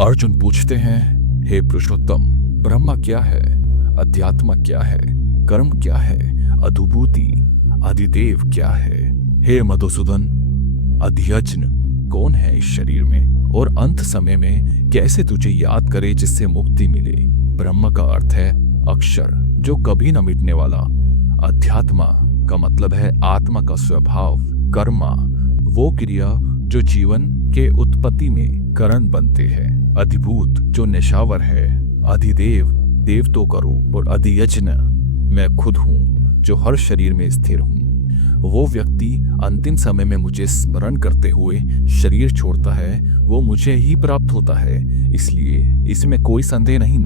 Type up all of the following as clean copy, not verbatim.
अर्जुन पूछते हैं, हे पुरुषोत्तम, ब्रह्म क्या है, अध्यात्म क्या है, कर्म क्या है, अधुभूति अधिदेव क्या है। हे मधुसूदन, अध्यज्ञ कौन है इस शरीर में, और अंत समय में कैसे तुझे याद करे जिससे मुक्ति मिले। ब्रह्म का अर्थ है अक्षर, जो कभी न मिटने वाला। अध्यात्म का मतलब है आत्मा का स्वभाव। कर्मा वो क्रिया जो जीवन के उत्पत्ति में कारण बनते हैं। अधिभूत जो निशावर है। अधिदेव देवतों का रूप। और अधियज्ञ मैं खुद हूँ जो हर शरीर में स्थिर हूँ। वो व्यक्ति अंतिम समय में मुझे स्मरण करते हुए शरीर छोड़ता है, वो मुझे ही प्राप्त होता है, इसलिए इसमें कोई संदेह नहीं।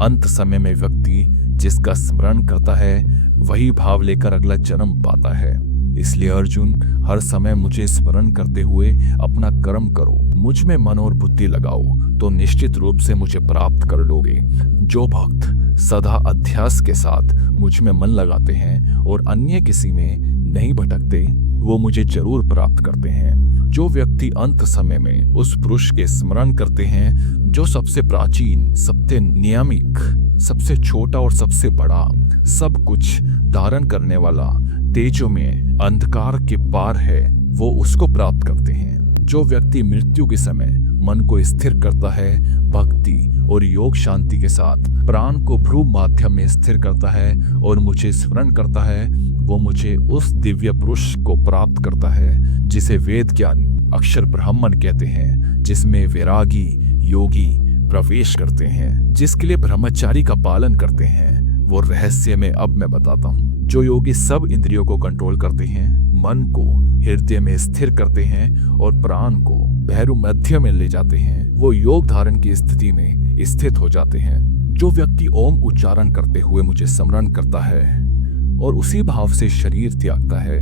अंत समय में व्यक्ति जिसका स्मरण करता है वही भाव लेकर अगला जन्म पाता है। इसलिए अर्जुन, हर समय मुझे स्मरण करते हुए अपना कर्म करो, मुझ में मन और बुद्धि लगाओ, तो निश्चित रूप से मुझे प्राप्त कर लोगे। जो भक्त सदा अध्यास के साथ मुझ में मन लगाते हैं और अन्य किसी में नहीं भटकते, वो मुझे जरूर प्राप्त करते हैं। जो व्यक्ति अंत समय में उस पुरुष के स्मरण करते हैं जो सबसे प्राचीन, सबसे नियामिक, सबसे छोटा और सबसे बड़ा, सब कुछ धारण करने वाला, तेजों में अंधकार के पार है, वो उसको प्राप्त करते हैं। जो व्यक्ति मृत्यु के समय मन को स्थिर करता है, भक्ति और योग शांति के साथ प्राण को भ्रू माध्यम में स्थिर करता है और मुझे स्मरण करता है, वो मुझे उस दिव्य पुरुष को प्राप्त करता है जिसे वेद ज्ञान अक्षर ब्राह्मण कहते हैं, जिसमें वैरागी योगी प्रवेश करते हैं, जिसके लिए ब्रह्मचारी का पालन करते हैं। वो रहस्य में अब मैं बताता हूँ। जो योगी सब इंद्रियों को कंट्रोल करते हैं, मन को हृदय में स्थिर करते हैं और प्राण को भैरु मध्य में ले जाते हैं, वो योग धारण की स्थिति में स्थित हो जाते हैं। जो व्यक्ति ओम उच्चारण करते हुए मुझे स्मरण करता है और उसी भाव से शरीर त्यागता है,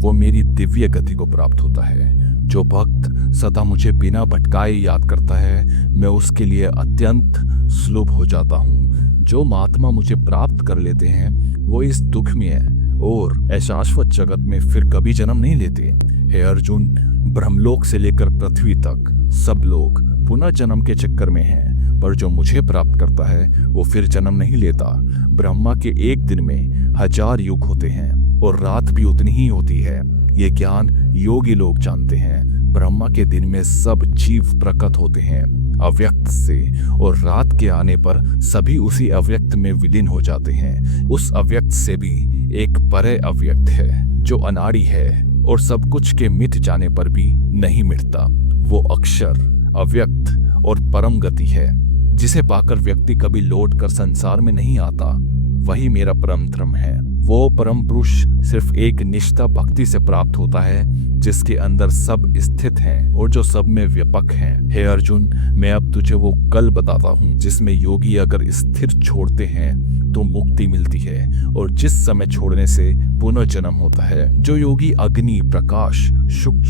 वो मेरी दिव्य गति को प्राप्त होता है। जो भक्त सदा मुझे बिना भटकाए याद करता है, मैं उसके लिए अत्यंत सुलभ हो जाता हूँ। जो महात्मा मुझे प्राप्त कर लेते हैं, वो इस दुख में और अशाश्वत जगत में फिर कभी जन्म नहीं लेते। हे अर्जुन, ब्रह्मलोक से लेकर पृथ्वी तक सब लोग पुनः जन्म के चक्कर में हैं, पर जो मुझे प्राप्त करता है वो फिर जन्म नहीं लेता। ब्रह्मा के एक दिन में 1000 युग होते हैं और रात भी उतनी ही होती है। ये ज्ञान योगी लोग जानते हैं। ब्रह्मा के दिन में सब जीव प्रकट होते हैं अव्यक्त से, और रात के आने पर सभी उसी अव्यक्त में विलीन हो जाते हैं। उस अव्यक्त से भी एक परे अव्यक्त है जो अनाड़ी है और सब कुछ के मिट जाने पर भी नहीं मिटता। वो अक्षर, अव्यक्त और परम गति है, जिसे पाकर व्यक्ति कभी लौट कर संसार में नहीं आता। वही मेरा परम धर्म है। वो परम पुरुष सिर्फ एक निष्ठा भक्ति से प्राप्त होता है, जिसके अंदर सब स्थित हैं और जो सब में व्यापक हैं। हे अर्जुन, मैं अब तुझे वो कल बताता हूँ जिसमें योगी अगर स्थिर छोड़ते हैं तो मुक्ति मिलती है, और जिस समय छोड़ने से पुनर्जन्म होता है। जो योगी अग्नि, प्रकाश,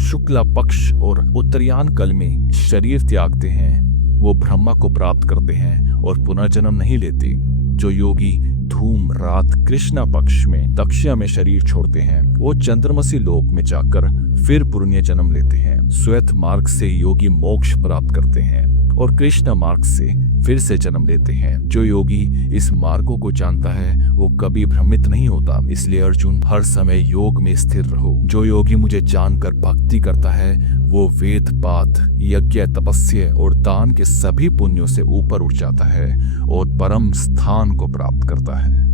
शुक्ला पक्ष और उत्तरायण काल में शरीर त्यागते हैं, वो ब्रह्मा को प्राप्त करते हैं और पुनर्जन्म नहीं लेते। जो योगी धूम, रात, कृष्णा पक्ष में, दक्षिणा में शरीर छोड़ते हैं, वो चंद्रमसी लोक में जाकर फिर पुण्य जन्म लेते हैं। श्वेत मार्ग से योगी मोक्ष प्राप्त करते हैं और कृष्ण मार्ग से फिर से जन्म लेते हैं। जो योगी इस मार्गों को जानता है वो कभी भ्रमित नहीं होता। इसलिए अर्जुन, हर समय योग में स्थिर रहो। जो योगी मुझे जानकर भक्ति करता है, वो वेद, पाठ, यज्ञ, तपस्या और दान के सभी पुण्यों से ऊपर उठ जाता है और परम स्थान को प्राप्त करता है।